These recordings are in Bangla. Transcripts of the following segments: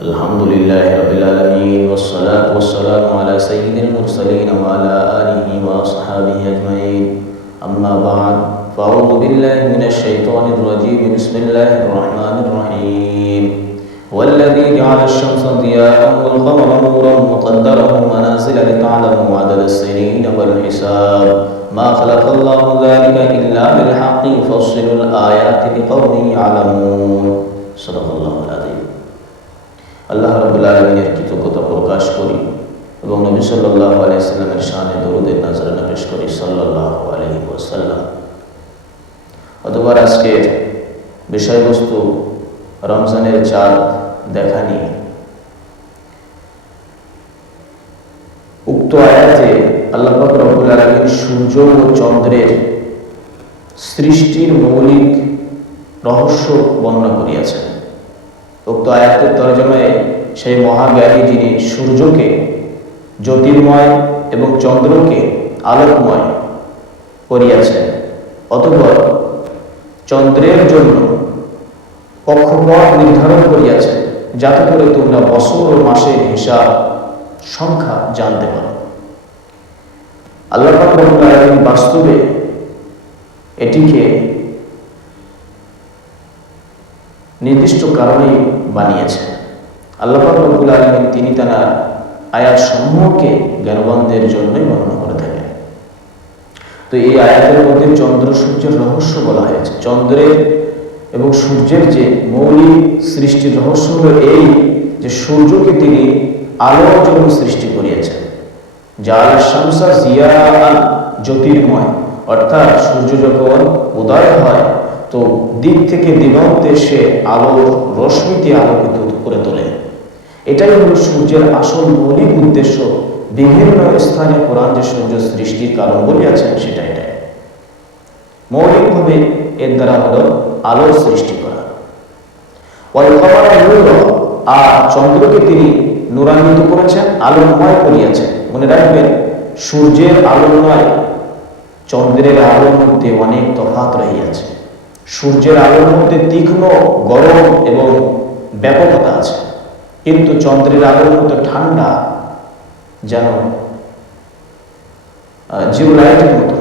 الحمد لله رب العالمين والصلاة والسلام على سيد المرسلين وعلى آله وأصحابه أجمعين. أما بعد، فأعوذ بالله من الشيطان الرجيم. بسم الله الرحمن الرحيم. والذي جعل الشمس ضياء والقمر نورا وقدره منازل لتعلموا عدد السنين والحساب ما خلق الله ذلك إلا بالحق يفصل الآيات لقوم يعلمون. صدق الله العظيم. আল্লাহ রাব্বুল আলামিনের কৃতজ্ঞতা প্রকাশ করি এবং নবী সাল্লাল্লাহু আলাইহি সাল্লামের শানে দরুদের নাযরানা পেশ করি সাল্লাল্লাহু আলাইহি ওয়াসাল্লাম। অতঃপর আজকের বিষয়বস্তু রমজানের চাঁদ দেখা নিয়ে। উক্ত আয়াতে আল্লাহ পাক রব্বুল আলামিন সূর্য ও চন্দ্রের সৃষ্টির মৌলিক রহস্য বর্ণনা করিয়াছেন। উক্ত আয়াতের তরজমায় সেই মহাজ্ঞানী যিনি সূর্যকে জ্যোতির্ময় এবং চন্দ্রকে আলোকময় করিয়াছেন, অতঃপর চন্দ্রের জন্য কক্ষপথ নির্ধারণ করিয়াছেন যাতে করে তোমরা বছর ও মাসের হিসাব সংখ্যা জানতে পারো। আল্লাহ পাক রব্বুল আলামিন বাস্তবে এটিকে নির্দিষ্ট কারণেই বানিয়েছেন। আল্লাহ পাক রব্বুল আলামিন তিনি তার আয়াত সমূহকে জ্ঞানবানদের জন্যই বর্ণনা করে থাকেন। তো এই আয়াতের মধ্যে চন্দ্র সূর্যের রহস্য বলা হয়েছে। চন্দ্রের এবং সূর্যের যে মৌলিক সৃষ্টির রহস্য হলো এই যে সূর্যকে তিনি আলোর জন্য সৃষ্টি করিয়েছেন। জাল শামসা জিয়াআন, জ্যোতির্ময়, অর্থাৎ সূর্য যখন উদয় হয় তো দিক থেকে দিগন্তে সে আলোর রশ্মিতে আলোকিত করে তোলে। এটাই হলো সূর্যের আসল মৌলিক উদ্দেশ্য। বিভিন্ন স্থানে কোরআন যে সূর্য সৃষ্টির কারণ বলিয়াছেন সেটা এটাই। মৌলিকভাবে এর দ্বারা হলো আলোর সৃষ্টি করা। আর চন্দ্রকে তিনি নূরান্বিত করেছেন, আলোময় করিয়াছেন। মনে রাখবেন, সূর্যের আলো নয়, চন্দ্রের আলোর মধ্যে অনেক তফাৎ রহিয়াছে। সূর্যের আলোর মধ্যে তীক্ষ্ণ, গরম এবং ব্যাপকতা আছে, কিন্তু চন্দ্রের আলোর মধ্যে ঠান্ডা, যেন জিরো লাইটের মতো।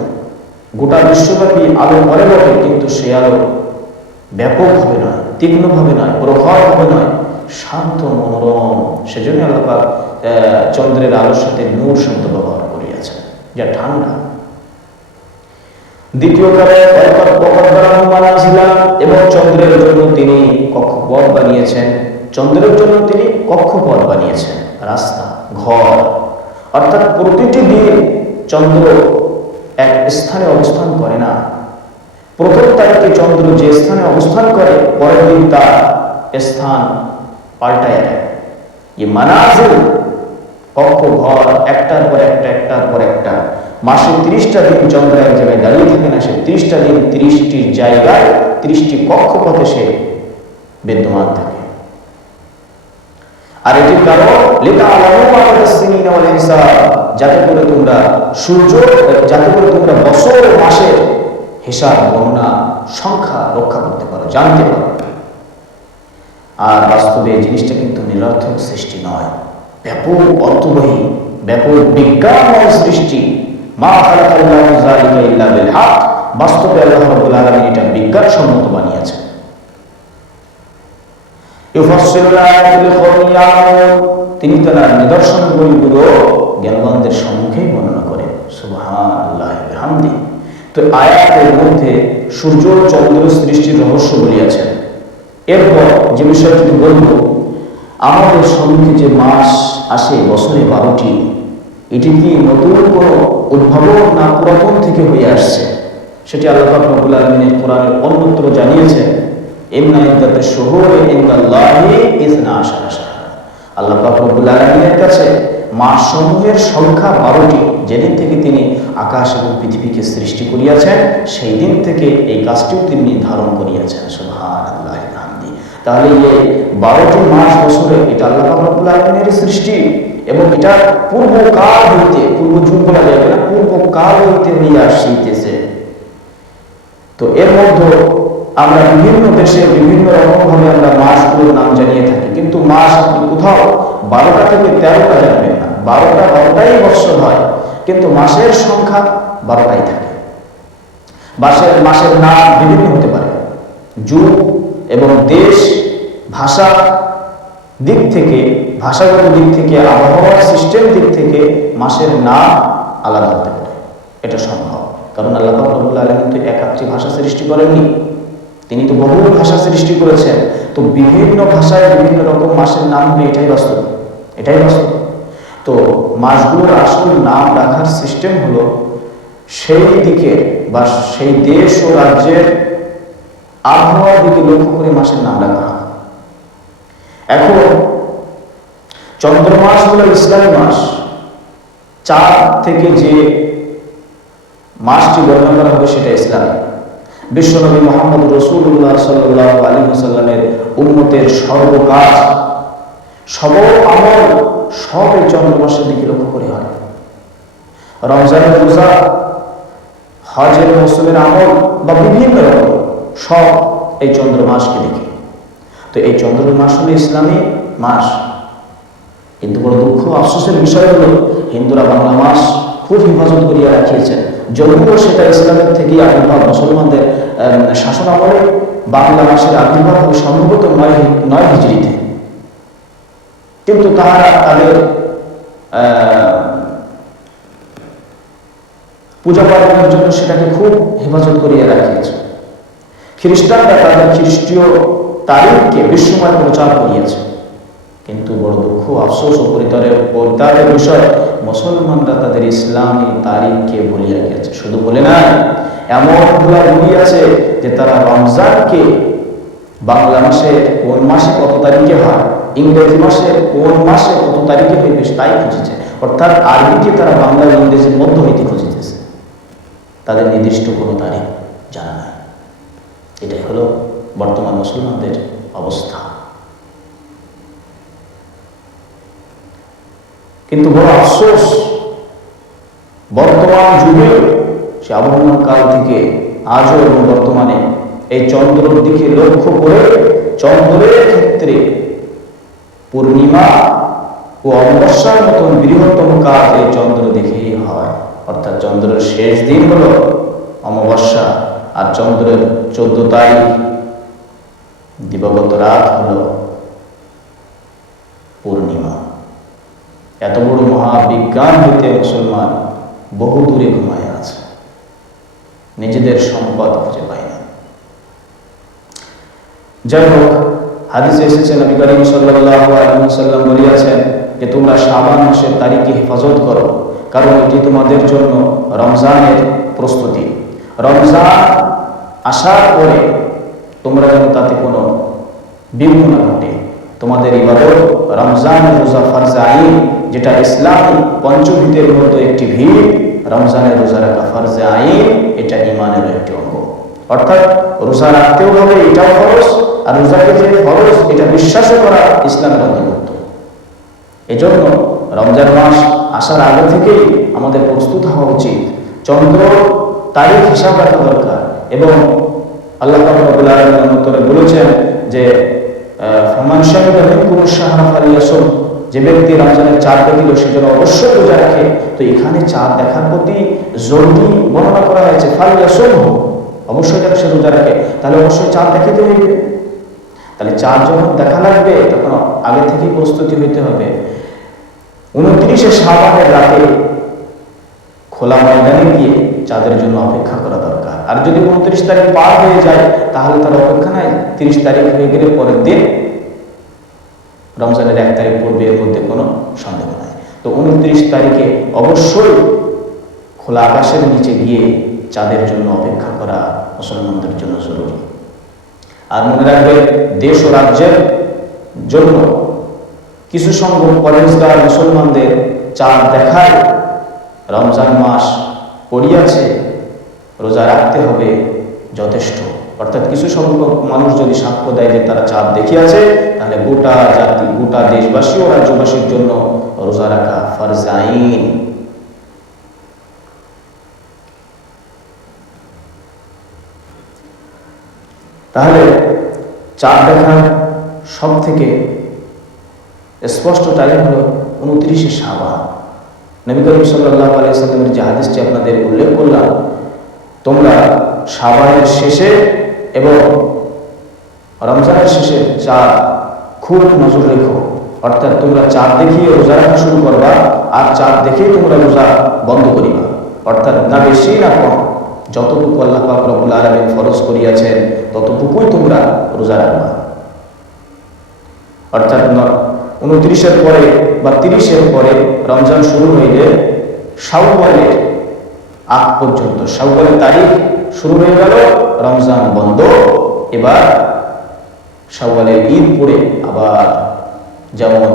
গোটা বিশ্বব্যাপী আলো পরে বটে, কিন্তু সে আলো ব্যাপকভাবে নয়, তীক্ষ্ণভাবে নয়, প্রখরভাবে নয়, শান্ত মনোরম। সেজন্য আল্লাহ পাক চন্দ্রের আলোর সাথে নূর শব্দ ব্যবহার করিয়াছেন, যা ঠান্ডা। দ্বিতীয় কারণে এবং চন্দ্রের জন্য তিনি কক্ষপথ বানিয়েছেন। চন্দ্রের জন্য তিনি কক্ষপথ বানিয়েছেন, রাস্তা, ঘর। অর্থাৎ প্রতিটি দিন চন্দ্র এক স্থানে অবস্থান করে না। প্রথম তারিখে চন্দ্র যে স্থানে অবস্থান করে, পরের দিন তার স্থান পাল্টায় যায়। এই মানাজিল, কক্ষ, ঘর, একটার পর একটা, একটার পর একটা। মাসে 30টা দিন চন্দ্র এক জায়গায় দাঁড়িয়ে থাকে না, সে 30টা দিন 30টি জায়গায় 30টি কক্ষপথে সে বিদ্যমান থাকে। আর এটির কারণ যাতে করে তোমরা যাতে করে তোমরা বছর মাসের হিসাব, গণনা, সংখ্যা রক্ষা করতে পারো, জানতে পারো। আর বাস্তবে এই জিনিসটা কিন্তু নিরর্থক সৃষ্টি নয়, ব্যাপক অর্থবহী, ব্যাপক বিজ্ঞানময় সৃষ্টি। মা খালাকাল্লাহু যালিকা ইল্লা বিল হক। বাস্তবে আল্লাহ রাব্বুল আলামিন এটা বিজ্ঞানসম্মত বানিয়েছেন। ইউফাসসিলুল আয়াতি লিকাওমিন ইয়ালামুন। তিনি তার নিদর্শনগুলো জ্ঞানবানদের সম্মুখেই বর্ণনা করেন। সুবহানাল্লাহি ওয়া বিহামদিহি। তো আয়াতের মধ্যে সূর্য চন্দ্র সৃষ্টির রহস্য বলিয়াছেন। এরপর যে বিষয়টি বলব, আমাদের সম্মুখে যে মাস আসে বছরে 12টি, এটি কি নতুন কোনো উদ্ভাবন না পুরাতন থেকে হয়ে আসছে? সেটি আল্লাহ পাক রব্বুল আলামিন কোরআনে অন্যত্র জানিয়েছেন। ইন্না ইদ্দাতাশ শুহুরি ইনদাল্লাহি 12 শাহরা। আল্লাহ পাক রব্বুল আলামিনের কাছে মাসসমূহের সংখ্যা 12টি। যেদিন থেকে তিনি আকাশ এবং পৃথিবীকে সৃষ্টি করিয়াছেন, সেই দিন থেকে এই কাজটিও তিনি নির্ধারণ করিয়াছেন। সুবহানাল্লাহি ওয়া বিহামদিহি। তাহলে এই 12টি মাস বছরে এটা আল্লাহ পাক রব্বুল আলামিনের সৃষ্টি, এবং এটা পূর্বকাল হইতে, পূর্ব যুগ বলা যাবে না, পূর্বকাল হইতে হইয়া আসিতেছে। তো এর মধ্যে আমরা বিভিন্ন দেশে বিভিন্ন রকম ভাবে আমরা মাসগুলোর নাম জানিয়ে থাকি, কিন্তু মাস আপনি কোথাও 12টা থেকে 13টা জানবেন না, 12টাই বৎসর হয়, কিন্তু মাসের সংখ্যা 12টাই থাকে। মাসের নাম বিভিন্ন হতে পারে, যুগ এবং দেশ, ভাষা দিক থেকে, ভাষাগত দিক থেকে, আবহাওয়ার সিস্টেম দিক থেকে মাসের নাম আলাদা হতে পারে। এটা সম্ভব, কারণ আল্লাহ পাক রব্বুল আলামিন তো একাত্রিক ভাষা সৃষ্টি করেননি, তিনি তো বহু ভাষা সৃষ্টি করেছেন। তো বিভিন্ন ভাষায় বিভিন্ন রকম মাসের নাম হলে এটাই বাস্তব। তো মাসগুলোর আসল নাম রাখার সিস্টেম হলো সেই দিকে বা সেই দেশ ও রাজ্যের আবহাওয়ার দিকে লক্ষ্য করে মাসের নাম রাখা হয়। এখন চন্দ্র মাস হলো ইসলামী মাস। চাঁদ থেকে যে মাসটি গণনা করা হবে সেটা ইসলামী। বিশ্বনবী মুহাম্মদ রাসূলুল্লাহ সাল্লাল্লাহু আলাইহি ওয়াসাল্লামের উম্মতের সর্বকাজ, সব আমল সব এই চন্দ্র মাসের দিকে লক্ষ্য করে হয়। রমজানের রোজা, হজের মৌসুমের আমল বা বিভিন্ন রকম সব এই চন্দ্র মাসকে দেখে। তো এই চন্দ্র মাস হলো ইসলামী মাস। কিন্তু বড় দুঃখ আফসোসের বিষয় হলো হিন্দুরা বাংলা মাস খুব হেফাজত করিয়া রাখিয়েছেন, যদিও সেটা ইসলামের থেকে আবির্ভাব। মুসলমানদের শাসন আমলে বাংলা মাসের আবির্ভাব হবে সম্ভবত 9 হিজরিতে, কিন্তু তারা তাদের পূজা পার্বণের জন্য সেটাকে খুব হেফাজত করিয়া রাখিয়েছে। খ্রিস্টানরা তাদের খ্রিস্টীয় তারিখকে বিশ্বময় প্রচার করিয়েছে, কিন্তু বড় দুঃখ আফসোস ও পরিতাপের বিষয় মুসলমানরা তাদের ইসলামী তারিখকে ভুলিয়া গিয়েছে। শুধু বলে না, এমন ভুলিয়াছে যে তারা রমজানকে বাংলা মাসে কোন মাসে কত তারিখে হয়, ইংরেজি মাসে কোন মাসে কত তারিখে হইবে তাই খুঁজেছে। অর্থাৎ আরবিকে তারা বাংলা ইংরেজির মধ্য হইতে খুঁজিতেছে, তাদের নির্দিষ্ট কোনো তারিখ জানা নাই। এটাই হলো বর্তমান মুসলমানদের অবস্থা। কিন্তু বড় আফসোস, বর্তমান যুগে সে আবহমান কাল থেকে আজও এবং বর্তমানে এই চন্দ্রের দিকে লক্ষ্য করে চন্দ্রের ক্ষেত্রে পূর্ণিমা ও অমাবস্যার মতন বৃহত্তম কাজ এই চন্দ্র দেখেই হয়। অর্থাৎ চন্দ্রের শেষ দিন হলো অমাবস্যা, আর চন্দ্রের 14 তারিখ দিবাগত রাত হলো পূর্ণিমা। এত বড় মহাবিজ্ঞান হইতে মুসলমান বহু দূরে ঘুমায় আছে, নিজেদের সম্পদ খুঁজে পায় না। যাই হোক, হাদিসে এসেছে নবী করিম সাল্লাল্লাহু আলাইহি ওয়াসাল্লাম বলিয়াছেন যে তোমরা শাবান মাসের তারিখকে হেফাজত করো, কারণ এটি তোমাদের জন্য রমজানের প্রস্তুতি। রমজান আসার পরে তোমরা যেন তাতে কোনো বিঘ্ন না ঘটে। তোমাদের ইবাদত রমজানের রোজা ফরজ আইন, যেটা ইসলামী পঞ্চভীতের মধ্যে একটি ভিড়, রমজানের রোজা রাখা ফরজ আইন, এটা ঈমানের একটি অঙ্গ। অর্থাৎ রোজা রাখতেও হবে, এটাও ফরজ, আর রোজাকে যে ফরজ এটা বিশ্বাসও করা ইসলামের অন্তর্ভুক্ত। এজন্য রমজান মাস আসার আগে থেকেই আমাদের প্রস্তুত হওয়া উচিত। চন্দ্র তারিখ হিসাব রাখা দরকার। এবং আল্লাহ পাক রব্বুল আলামিন উত্তরে বলেছেন যে ফামান শাহিদা মিনকুম শাহরা ফালিয়াসুম, যে ব্যক্তি রমজানের চাঁদ দেখিল সে যেন অবশ্যই রোজা রাখে। তো এখানে চাঁদ দেখার প্রতি জরুরি বর্ণনা করা হয়েছে, ফালিয়াসুম, অবশ্যই যেন সে রোজা রাখে। তাহলে অবশ্যই চাঁদ দেখিতে হইবে। তাহলে চাঁদ যখন দেখা লাগবে তখন আগে থেকেই প্রস্তুতি হইতে হবে। 29শে শাবানের রাতে খোলা ময়দানে গিয়ে চাঁদের জন্য অপেক্ষা করা দরকার। আর যদি 29 তারিখ পার হয়ে যায় তাহলে তার অপেক্ষা নাই, 30 তারিখ হয়ে গেলে পরের দিন রমজানের 1 তারিখ পড়বে, এর মধ্যে কোনো সন্দেহ নাই। তো 29 তারিখে অবশ্যই খোলা আকাশের নিচে গিয়ে চাঁদের জন্য অপেক্ষা করা মুসলমানদের জন্য জরুরি। আর মনে রাখবে, দেশ ও রাজ্যের জন্য কিছু সংখ্যক পরহেজগার মুসলমানদের চাঁদ দেখায় রমজান মাস পড়িয়াছে, রোজা রাখতে হবে যথেষ্ট। অর্থাৎ কিছু সংখ্যক মানুষ যদি সাক্ষ্য দেয় যে তারা চাঁদ দেখিয়াছে, তাহলে গোটা জাতি, গোটা দেশবাসী ও রাজ্যবাসীর জন্য রোজা রাখা ফরজ আইন। তাহলে চাঁদ দেখার সব থেকে স্পষ্ট তারিখ হলো 29শে শাবান। নবী করিম সাল্লাল্লাহু আলাইহি সাল্লামের যে হাদিসটি আপনাদের উল্লেখ করলাম, তোমরা শাবানের শেষে এবং রমজানের শেষে চাঁদ খুব নজর রেখো, অর্থাৎ তোমরা চাঁদ দেখিয়ে রোজা রাখা শুরু করবা, আর চাঁদ দেখেই তোমরা রোজা বন্ধ করিবা, অর্থাৎ না বেশি না কম, যতটুকু আল্লাহ পাক রব্বুল আলামিন ফরজ করিয়াছেন ততটুকুই তোমরা রোজা রাখবা। অর্থাৎ 29-এর পরে বা 30-এর পরে রমজান শুরু হইলে শাওয়ালের আগ পর্যন্ত, শাওয়ালের তারিখ শুরু হয়ে গেল, রমজান বন্ধ, এবার শাওয়ালের ঈদ পড়ে আবার যেমন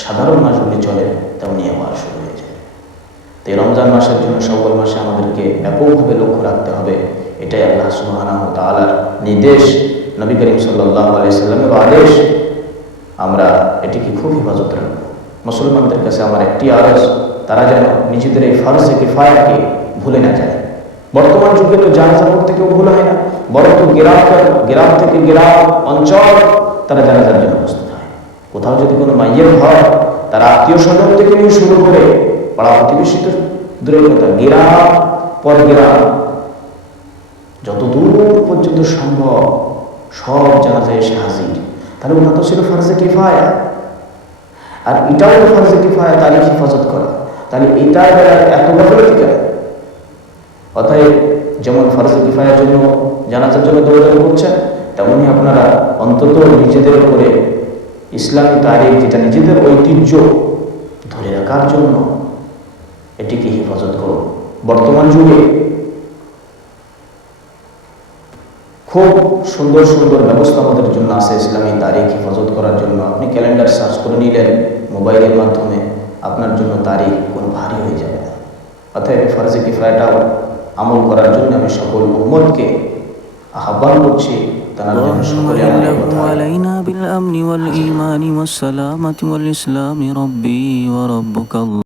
সাধারণ মাসগুলি চলে তেমনি আবার শুরু হয়ে যায়। তো এই রমজান মাসের জন্য শাওয়াল মাসে আমাদেরকে ব্যাপকভাবে লক্ষ্য রাখতে হবে। এটাই আল্লাহ সুবহানাহু ওয়া তাআলার নির্দেশ, নবী করিম সাল্লাল্লাহু আলাইহি সাল্লামের আদেশ। আমরা এটিকে খুব হেফাজত রাখব। মুসলমানদের কাছে আমার একটি আরজ, তারা যেন নিজেদের এই ফরজে কিফায়াকে ভুলে না যায়। বর্তমান যুগে তো জানাজা পড়তে কেউ ভুল হয় না, বরং তো গ্রাম থেকে গ্রাম অঞ্চল তারা জানাজার জন্য প্রস্তুত হয়। কোথাও যদি কোনো মাইয়ের হয়, তার আত্মীয় স্বজন থেকে নিয়ে শুরু করে পাড়া প্রতিবেশী তো দূরের কথা, গ্রাম পর গ্রাম যত দূর পর্যন্ত সম্ভব সব জানাজায় এসে হাজির। তাহলে ওটা তো ছিল ফরজে কিফায়া, আর এটাও ফরজে কিফায়া তারিখ হেফাজত করা। তাহলে এটার বেলায় এত গাফিলতি কেন? অতএব যেমন ফরজে কিফায়ার জন্য জানাজার জন্য দৌড়াদৌড়ি করছেন, তেমনি আপনারা অন্তত নিজেদের উপরে ইসলামী তারিখ, যেটা নিজেদের ঐতিহ্য ধরে রাখার জন্য এটিকে হেফাজত করুন। বর্তমান যুগে খুব সুন্দর সুন্দর ব্যবস্থা আমাদের জন্য আছে ইসলামী তারিখ হেফাজত করার জন্য। আপনি ক্যালেন্ডার সার্চ করে নিলেন মোবাইলের মাধ্যমে, আপনার জন্য তারিখ কোনো ভারী হয়ে যাবে না। অতএব ফরজে কিফায়াটাও আমল করার জন্য আমি সকল উম্মতকে আহ্বান করছি, তারা যেন সকলে আমাদের কথা علينا بالأمن والإيمان والسلامة والإسلام ربي وربك الله